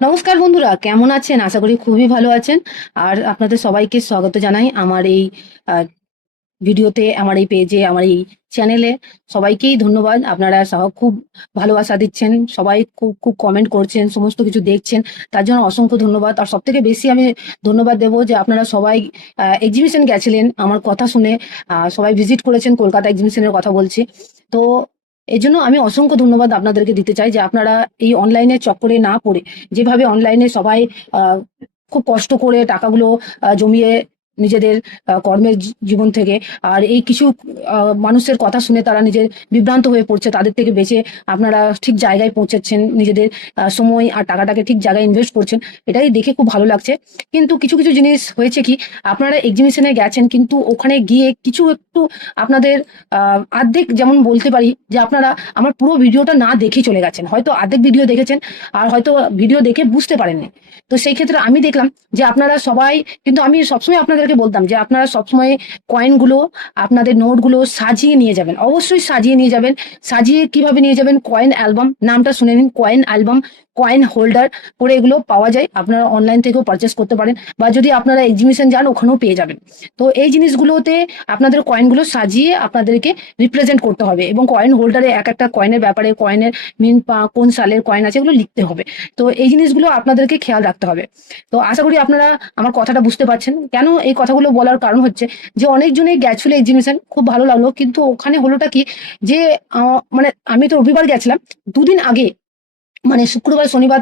নমস্কার বন্ধুরা, কেমন আছেন? আশা করি খুবই ভালো আছেন। আর আপনাদের সবাইকে স্বাগত জানাই আমার এই আহ, ভিডিওতে, আমার এই পেজে, আমার এই চ্যানেলে। সবাইকেই ধন্যবাদ। আপনারা সব খুব ভালোবাসা দিচ্ছেন, সবাই খুব খুব কমেন্ট করছেন, সমস্ত কিছু দেখছেন, তার জন্য অসংখ্য ধন্যবাদ। আর সব থেকে বেশি আমি ধন্যবাদ দেবো যে আপনারা সবাই এক্সিবিশন গেছিলেন আমার কথা শুনে। সবাই ভিজিট করেছেন, কলকাতা এক্সিবিশনের কথা বলছি। তো এই জন্য আমি অসংখ্য ধন্যবাদ আপনাদেরকে দিতে চাই যে আপনারা এই অনলাইনে চক্করে না পড়ে, যেভাবে অনলাইনে সবাই আহ, খুব কষ্ট করে টাকাগুলো জমিয়ে নিজেদের কর্মের জীবন থেকে, আর এই কিছু মানুষের কথা শুনে তারা নিজের বিভ্রান্ত হয়ে পড়ছে, তাদের থেকে বেঁচে আপনারা ঠিক জায়গায় পৌঁছাচ্ছেন, নিজেদের সময় আর টাকাটাকে ঠিক জায়গায় ইনভেস্ট করছেন। এটাই দেখে খুব ভালো লাগছে। কিন্তু কিছু কিছু জিনিস হয়েছে কি, আপনারা এক্সিবিশনে গেছেন কিন্তু ওখানে গিয়ে কিছু একটু আপনাদের অর্ধেক, যেমন বলতে পারি যে আপনারা আমার পুরো ভিডিওটা না দেখে চলে গেছেন, হয়তো অর্ধেক ভিডিও দেখেছেন আর হয়তো ভিডিও দেখে বুঝতে পারেননি। তো সেই ক্ষেত্রে আমি দেখলাম যে আপনারা সবাই, কিন্তু আমি সবসময় আপনাদেরকে বলতাম যে আপনারা সবসময় কয়েনগুলো, আপনাদের নোটগুলো সাজিয়ে নিয়ে যাবেন, অবশ্যই সাজিয়ে নিয়ে যাবেন। সাজিয়ে কিভাবে নিয়ে যাবেন? কয়েন অ্যালবাম, নামটা শুনে নিন, কয়েন অ্যালবাম, কয়েন হোল্ডার করে এগুলো পাওয়া যায়, আপনারা অনলাইন থেকেও পারচেস করতে পারেন, বা যদি আপনারা এক্সিবিশন যান ওখানেও পেয়ে যাবেন। তো এই জিনিসগুলোতে আপনাদের কয়েনগুলো সাজিয়ে আপনাদেরকে রিপ্রেজেন্ট করতে হবে, এবং কয়েন হোল্ডারে এক একটা কয়েনের ব্যাপারে, কয়েনের মিন কোন সালের কয়েন আছে এগুলো লিখতে হবে। তো এই জিনিসগুলো আপনাদেরকে খেয়াল রাখতে হবে। তো আশা করি আপনারা আমার কথাটা বুঝতে পারছেন। কেন এই কথাগুলো বলার কারণ হচ্ছে যে অনেকজনই গেছিল এক্সিবিশন, খুব ভালো লাগলো, কিন্তু ওখানে হলোটা কি যে মানে আমি তো রবিবার গেছিলাম, দুদিন আগে মানে শুক্রবার শনিবার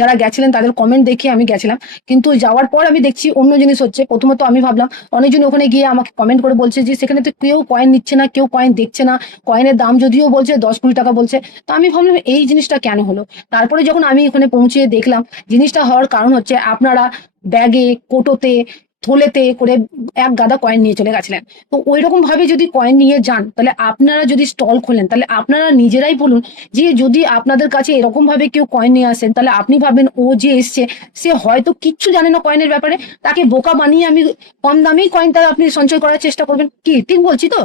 যারা গেছিলেন তাদের কমেন্ট দেখে আমি গেছিলাম। কিন্তু যাওয়ার পর আমি দেখছি অন্য জিনিস হচ্ছে। প্রথমত আমি ভাবলাম, অনেকজন ওখানে গিয়ে আমাকে কমেন্ট করে বলছে যে সেখানে তো কেউ কয়েন নিচ্ছে না, কেউ কয়েন দেখছে না, কয়েনের দাম যদিও বলছে 10-20 টাকা বলছে। তো আমি ভাবলাম এই জিনিসটা কেন হলো। তারপরে যখন আমি ওখানে পৌঁছে দেখলাম, জিনিসটা হওয়ার কারণ হচ্ছে আপনারা ব্যাগে, কোটোতে, থলেতে করে এক গাদা কয়েন নিয়ে চলে গেছিলেন। তো ওই রকম ভাবে যদি কয়েন নিয়ে যান, তাহলে আপনারা যদি স্টল খোলেন, তাহলে আপনারা নিজেরাই বলুন যে যদি আপনাদের কাছে এরকম ভাবে কেউ কয়েন নিয়ে আসেন, তাহলে আপনি ভাবেন ও যে এসছে সে হয়তো কিচ্ছু জানে না কয়েনের ব্যাপারে, তাকে বোকা বানিয়ে আমি কম দামেই কয়েনটা আপনি সঞ্চয় করার চেষ্টা করবেন। কি ঠিক বলছি তো?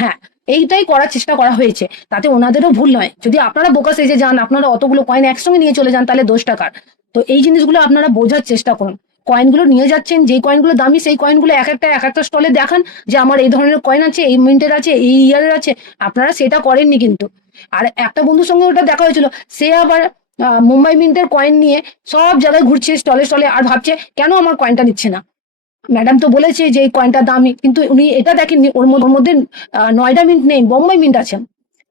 হ্যাঁ, এইটাই করার চেষ্টা করা হয়েছে। তাতে ওনাদেরও ভুল নয়। যদি আপনারা বোকা সেজে যান, আপনারা অতগুলো কয়েন একসঙ্গে নিয়ে চলে যান, তাহলে দোষ টাকার। তো এই জিনিসগুলো আপনারা বোঝার চেষ্টা করুন। কয়েনগুলো নিয়ে যাচ্ছেন, যেই কয়েনগুলো দামি সেই কয়েনগুলো এক একটা স্টলে দেখান যে আমার এই ধরনের কয়েন আছে, এই মিন্টের আছে, এই ইয়ারের আছে। আপনারা সেটা করেননি কিন্তু। আর একটা বন্ধুর সঙ্গে ওটা দেখা হয়েছিল, সে আবার মুম্বাই মিন্টের কয়েন নিয়ে সব জায়গায় ঘুরছে স্টলে স্টলে, আর ভাবছে কেন আমার কয়েনটা নিচ্ছে না। ম্যাডাম তো বলেছে যে এই কয়েনটার দামি, কিন্তু উনি এটা দেখেননি ওর মধ্যে নয়ডা মিন্ট নেই, বোম্বাই মিন্ট আছে।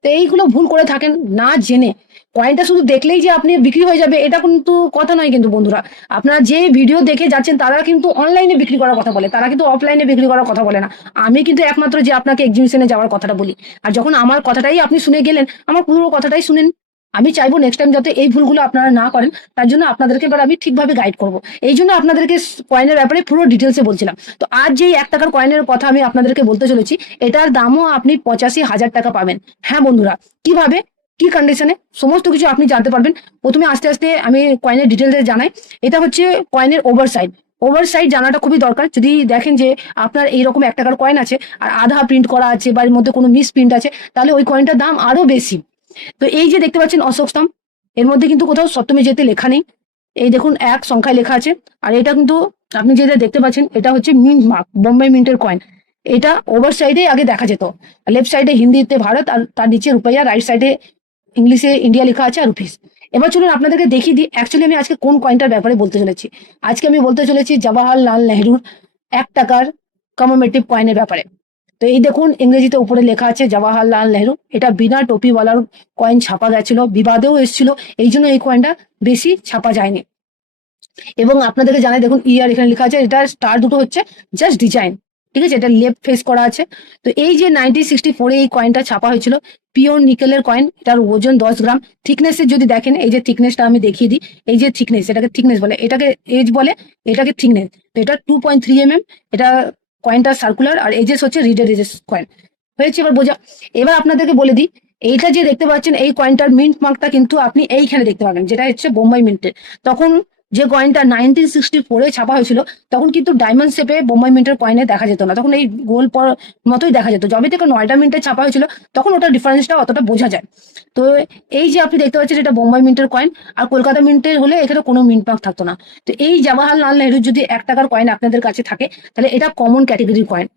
তো এইগুলো ভুল করে থাকেন না জেনে। কয়েনটা শুধু দেখলেই যে আপনি বিক্রি হয়ে যাবে এটা কিন্তু কথা নয় কিন্তু বন্ধুরা। আপনারা যে ভিডিও দেখে যাচ্ছেন তারা কিন্তু অনলাইনে বিক্রি করার কথা বলে, তারা কিন্তু অফলাইনে বিক্রি করার কথা বলে না। আমি কিন্তু একমাত্র যে আপনাকে এক্সিবিশনে যাওয়ার কথাটা বলি। আর যখন আমার কথাটাই আপনি শুনে গেলেন, আমার পুরো কথাটাই শুনেন। আমি চাইবো নেক্সট টাইম যাতে এই ভুলগুলো আপনারা না করেন। তার জন্য আপনাদেরকে এবার আমি ঠিকভাবে গাইড করবো। এই জন্য আপনাদেরকে কয়েনের ব্যাপারে পুরো ডিটেলসে বলছিলাম। তো আজ যেই 1 টাকার কয়েনের কথা আমি আপনাদেরকে বলতে চলেছি, এটার দামও আপনি 85,000 টাকা পাবেন। হ্যাঁ বন্ধুরা, কিভাবে, কি কন্ডিশনে, সমস্ত কিছু আপনি জানতে পারবেন। প্রথমে আস্তে আস্তে আমি কয়েনের ডিটেলসে জানাই। এটা হচ্ছে কয়েনের ওভার সাইড। ওভার সাইড জানাটা খুবই দরকার। যদি দেখেন যে আপনার এইরকম 1 টাকার কয়েন আছে আর আধা প্রিন্ট করা আছে বা এর মধ্যে কোনো মিস প্রিন্ট আছে, তাহলে ওই কয়েনটার দাম আরো বেশি। তো এই যে দেখতে পাচ্ছেন অশোক স্তম্ভ, এর মধ্যে কিন্তু কোথাও সপ্তমী যেতে লেখা নেই। এই দেখুন এক সংখ্যায় লেখা আছে। আর এটা কিন্তু আপনি যেটা দেখতে পাচ্ছেন এটা হচ্ছে মিন্ট মার্ক, বোম্বাই মিন্টের কয়েন। এটা ওভার সাইডে আগে দেখা যেত। লেফট সাইডে হিন্দিতে ভারত আর তার নিচে রুপাইয়া, রাইট সাইডে ইংলিশে ইন্ডিয়া লেখা আছে আর রুপিস। এবার চলুন আপনাদেরকে দেখিয়ে দিই অ্যাকচুয়ালি আমি আজকে কোন কয়েনটার ব্যাপারে বলতে চলেছি। আজকে আমি বলতে চলেছি জওয়াহরলাল নেহরুর 1 টাকার কমেমোরেটিভ কয়েনের ব্যাপারে। তো এই দেখুন ইংরেজিতে উপরে লেখা আছে জওয়াহরলাল নেহরু। এটা বিনা টপিওয়ালার কয়েন ছাপা গেছিল, বিবাদেও এসেছিল, এই জন্য এই কয়েনটা বেশি ছাপা যায়নি। এবং আপনাদেরকে জানাই, দেখুন ইয়ার এখানে লেখা আছে, এটা স্টার দুটো হচ্ছে জাস্ট ডিজাইন, ঠিক আছে, এটা লেফট ফেস করা আছে। তো এই যে 1964 এই কয়েনটা ছাপা হয়েছিল, পিওর নিকেলের কয়েন, এটার ওজন 10 গ্রাম। থিকনেসের যদি দেখেন, এই যে থিকনেসটা আমি দেখিয়ে দিই, এই যে থিকনেস, এটাকে থিকনেস বলে, এটাকে এজ বলে, এটাকে থিকনেস। তো এটা 2.3 mm। এটা কয়েনটা সার্কুলার, আর এজেস হচ্ছে রিডের এজেস কয়েন। হয়েছে এবার বোঝা। এবার আপনাদেরকে বলে দিই, এইটা যে দেখতে পাচ্ছেন এই কয়েনটার মিন্ট মার্কটা কিন্তু আপনি এইখানে দেখতে পাবেন, যেটা হচ্ছে বোম্বাই মিন্টের। তখন যে কয়েনটা 1964-এ ছাপা হয়েছিল, তখন কিন্তু ডায়মন্ড শেপে বোম্বাই মিন্টের কয়েনে দেখা যেত না, তখন এই গোল মতোই দেখা যেত। যবে থেকে 9টা মিন্টে ছাপা হয়েছিল তখন ওটার ডিফারেন্সটা অতটা বোঝা যায়। তো এই যে আপনি দেখতে পাচ্ছেন এটা বোম্বাই মিন্টের কয়েন, আর কলকাতা মিন্টের হলে এখানে কোনো মিন্ট মার্ক থাকতো না। তো এই জওয়াহরলাল নেহরুর যদি 1 টাকার কয়েন আপনাদের কাছে থাকে, তাহলে এটা কমন ক্যাটেগরির কয়েন।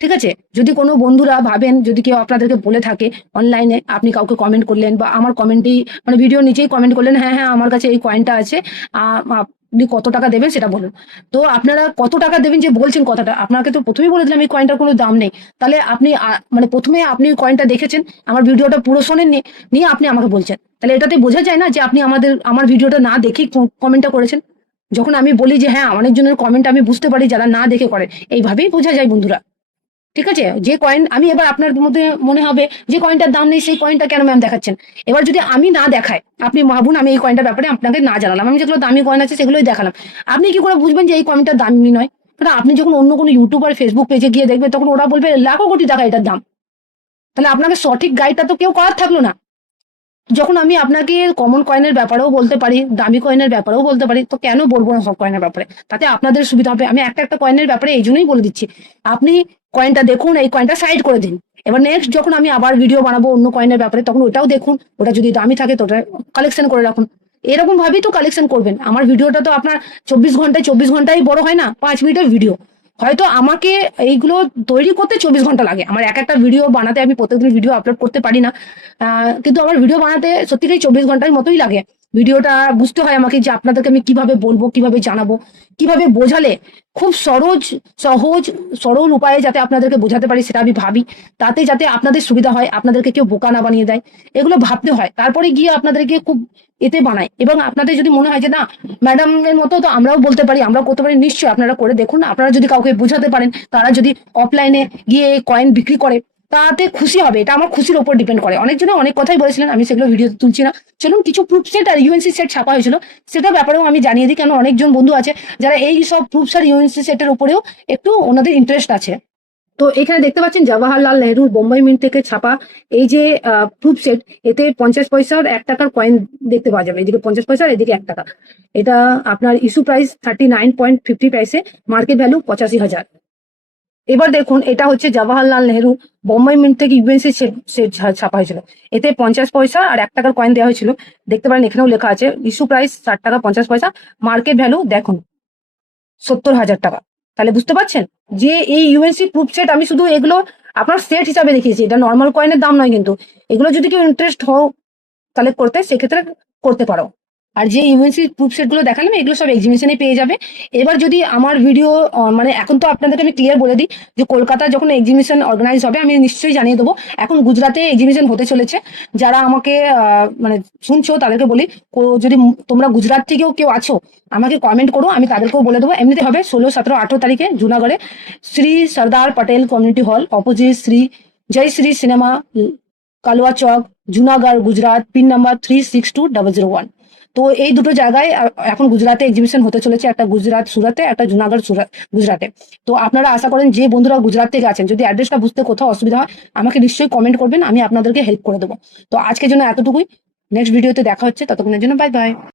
ঠিক আছে, যদি কোনো বন্ধুরা ভাবেন, যদি কেউ আপনাদেরকে বলে থাকে অনলাইনে, আপনি কাউকে কমেন্ট করলেন বা আমার কমেন্টেই মানে ভিডিও নিচেই কমেন্ট করলেন, হ্যাঁ হ্যাঁ আমার কাছে এই কয়েনটা আছে, আপনি কত টাকা দেবেন সেটা বলুন। তো আপনারা কত টাকা দেবেন যে বলছেন কথাটা, আপনাকে তো প্রথমেই বলে দিলাম এই কয়েনটার কোনো দাম নেই। তাহলে আপনি মানে প্রথমে আপনি কয়েনটা দেখেছেন, আমার ভিডিওটা পুরো শোনেননি, নিয়ে আপনি আমাকে বলছেন, তাহলে এটাতে বোঝা যায় না যে আপনি আমার ভিডিওটা না দেখেই কমেন্টটা করেছেন। যখন আমি বলি যে হ্যাঁ অনেকজনের কমেন্ট আমি বুঝতে পারি যারা না দেখে করে, এইভাবেই বোঝা যায় বন্ধুরা। ঠিক আছে, যে কয়েন আমি এবার আপনার মধ্যে মনে হবে যে কয়েনটার দাম নেই, সেই কয়েনটা কেন ম্যাম দেখাচ্ছেন। এবার যদি আমি না দেখাই, আপনি ভাবুন আমি এই কয়েনটার ব্যাপারে আপনাকে না জানালাম, আমি যেগুলো দামি কয়েন আছে সেগুলোই দেখালাম, আপনি কি করে বুঝবেন যে এই কয়েনটার দামি নয়? কারণ আপনি যখন অন্য কোনো ইউটিউবার ফেসবুক পেজে গিয়ে দেখবেন, তখন ওরা বলবে লাখো কোটি টাকা এটার দাম। তাহলে আপনাকে সঠিক গাইডটা তো কেউ করার থাকলো না। যখন আমি আপনাকে কমন কয়েনের ব্যাপারেও বলতে পারি, দামি কয়েনের ব্যাপারেও বলতে পারি, তো কেন বলবো না সব কয়েনের ব্যাপারে? তাতে আপনাদের সুবিধা হবে। আমি একটা একটা কয়েনের ব্যাপারে এই জন্যই বলে দিচ্ছি, আপনি কয়েনটা দেখুন, এই কয়েনটা সাইড করে দিন। এবার নেক্সট যখন আমি আবার ভিডিও বানাবো অন্য কয়েনের ব্যাপারে, তখন ওটাও দেখুন, ওটা যদি দামি থাকে তো ওটা কালেকশন করে রাখুন। এরকম ভাবেই তো কালেকশন করবেন। আমার ভিডিওটা তো আপনার 24 ঘন্টায় বড় হয় না, 5 মিনিটের ভিডিও। হয়তো আমাকে এইগুলো তৈরি করতে 24 ঘন্টা লাগে, আমার এক একটা ভিডিও বানাতে আমি প্রত্যেকদিন ভিডিও আপলোড করতে পারি না, কিন্তু আমার ভিডিও বানাতে সত্যিই 24 ঘন্টার মতোই লাগে। ভিডিওটা বুঝতে হয় আমাকে যে আপনাদেরকে আমি কিভাবে বলবো, কিভাবে জানাবো, কিভাবে বোঝালে খুব সহজ সরল উপায়ে যাতে আপনাদেরকে বোঝাতে পারি সেটা আমি ভাবি, তাতে যাতে আপনাদের সুবিধা হয়, আপনাদেরকে কেউ বোকা না বানিয়ে দেয়, এগুলো ভাবতে হয়। তারপরে গিয়ে আপনাদেরকে খুব এতে বানায়। এবং আপনাদের যদি মনে হয় যে না ম্যাডামের মতো তো আমরাও বলতে পারি, আমরাও করতে পারি, নিশ্চয়ই আপনারা করে দেখুন। আপনারা যদি কাউকে বোঝাতে পারেন, তারা যদি অফলাইনে গিয়ে কয়েন বিক্রি করে, তাতে খুশি হবে। এটা আমার খুশির ওপর ডিপেন্ড করে। অনেকজনে অনেক কথাই বলেছিলেন, আমি সেগুলো ভিডিও তুলছি না। চলুন কিছু প্রুফ সেট আর ইউএনসি সেট ছাপা হয়েছিল সেটা ব্যাপারেও আমি জানিয়ে দিই, কেন অনেকজন বন্ধু আছে যারা এই সব প্রুফস আর ইউএনসি সেটের উপরেও একটু ওনাদের ইন্টারেস্ট আছে। তো এখানে দেখতে পাচ্ছেন জওয়াহরলাল নেহরুর বোম্বাই মিন্ট থেকে ছাপা এই যে প্রুফ সেট, এতে 50 পয়সা আর 1 টাকার কয়েন দেখতে পাওয়া যাবে। এদিকে 50 পয়সা আর এদিকে 1 টাকা। এটা আপনার ইস্যু প্রাইস 39.50 পয়সে, মার্কেট ভ্যালু 85,000। এবার দেখুন, এটা হচ্ছে জওয়াহরলাল নেহরু বোম্বাই মিন্ট থেকে ইউএনসি সেট ছাপা হয়েছিল। এতে 50 পয়সা আর 1 টাকার কয়েন দেওয়া হয়েছিল। দেখতে পারেন এখানেও লেখা আছে ইস্যু প্রাইস 60 টাকা 50 পয়সা, মার্কেট ভ্যালু দেখুন 70,000 টাকা। তাহলে বুঝতে পারছেন যে এই ইউএনসি প্রুফ সেট আমি শুধু এগুলো আপনার সেট হিসাবে দেখিয়েছি, এটা নর্মাল কয়েনের দাম নয়। কিন্তু এগুলো যদি কেউ ইন্টারেস্ট হও কালেক্ট করতে, সেক্ষেত্রে করতে পারো। আর যে ইউএনসি প্রুফ সেট গুলো দেখালাম এগুলো সব এক্সিবিশনে পেয়ে যাবে। এবার যদি আমার ভিডিও মানে এখন তো আপনাদেরকে আমি ক্লিয়ার বলে দিই যে কলকাতা যখন এক্সিবিশন অর্গানাইজ হবে আমি নিশ্চয়ই জানিয়ে দেবো। এখন গুজরাটে এক্সিবিশন হতে চলেছে। যারা আমাকে মানে শুনছো তাদেরকে বলি, যদি তোমরা গুজরাট থেকেও কেউ আছো আমাকে কমেন্ট করো, আমি তাদেরকেও বলে দেবো। এমনিতে হবে 16, 17, 18 তারিখে জুনাগড়ে Shri Sardar Patel community hall, opposite Shri Jay Shri cinema, Kalwa Chowk, Junagadh, Gujarat, pin number 362001। তো এই দুটো জায়গায় এখন গুজরাটে এক্সিবিশন হতে চলেছে, একটা গুজরাট সুরাতে, একটা জুনাগড় গুজরাটে। তো আপনারা আশা করেন যে বন্ধুরা গুজরাট থেকে আছেন, যদি অ্যাড্রেসটা বুঝতে কোথাও অসুবিধা হয় আমাকে নিশ্চয়ই কমেন্ট করবেন, আমি আপনাদেরকে হেল্প করে দেবো। তো আজকের জন্য এতটুকুই, নেক্সট ভিডিওতে দেখা হচ্ছে, ততক্ষণের জন্য বাই বাই।